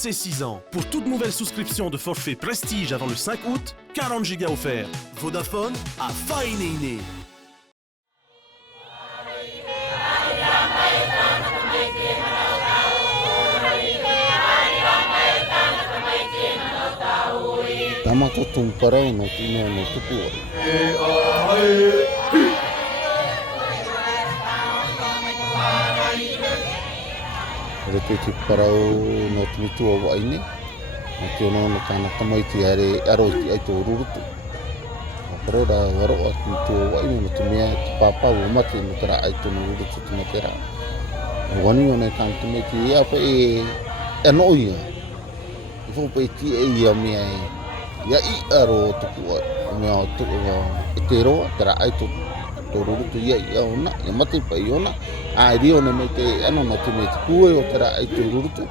de ses 6 ans. Pour toute nouvelle souscription de forfait Prestige avant le 5 août, 40 gigas offerts. Vodafone à Fainene. Tamako tumparau no tino no tupu. Repeti parau no tumitua waine. No tino no kana tamaiti are aroti ai to rurutu. Pero da waro atu waine no tumia papa wo mate no tara ai to no rurutu tumatera. Wani no ne kan tumiti ya pa e enoia. Ifo pe ti e ia mia ya I aro tupu mea tuku etero tera ai to rurutu ia ona ya mate pa iona a rio ne me te ano no te me te pue o tera ai to rurutu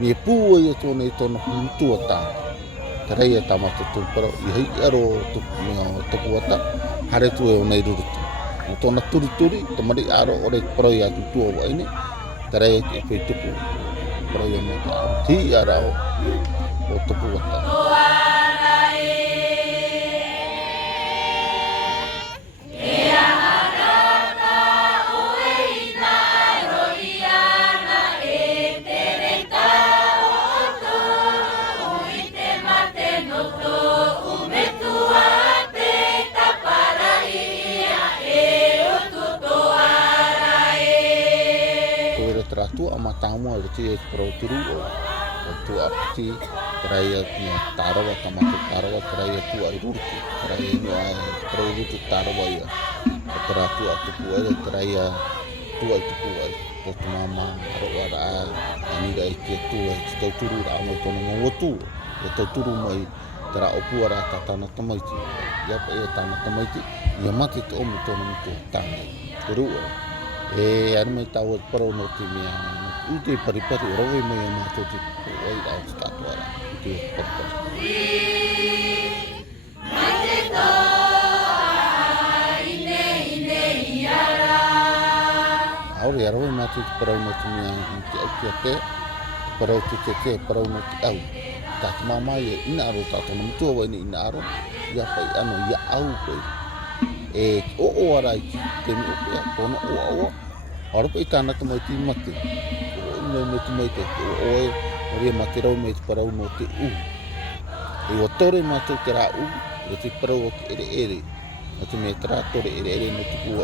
me pue o to ne to no tu ata tera ia tamato tu pero ia aro tupu mea tupu ata hare tu e ona rurutu o to na turi to mari aro ore pro ia tu o ine tera ia ke pe tupu pro ia me ti ara o tupu ata tu amatamu ada tu pro turu tu apti keraya tarawa tamatu tarawa keraya tu ai rurutu keraya ni ai pro rurutu tarawa ya teratu atu kuai keraya tu ai tu kuai tu mama rawara ani dai ke tu ai turu amo to no wotu to turu mai tera opu ara tatana tamaiti ya pa ya tana tamaiti ya mati to omu to no to tangi turu arme tawo pro no timia ute paripati rowe me ma to ti oi da stato ara ute paripati aure rowe ma to pro no timia ti ate pro ti pro no ti au ta mama ye ina ro ta to no to wa ni ina ro ya pa ano ya au ko o ara ki te mi ya pono o ora pe tana to mai ti mate no me tu mai te o ria matero me para uno te o tore ma to kera e te para o ere ate me tra tore ere no tu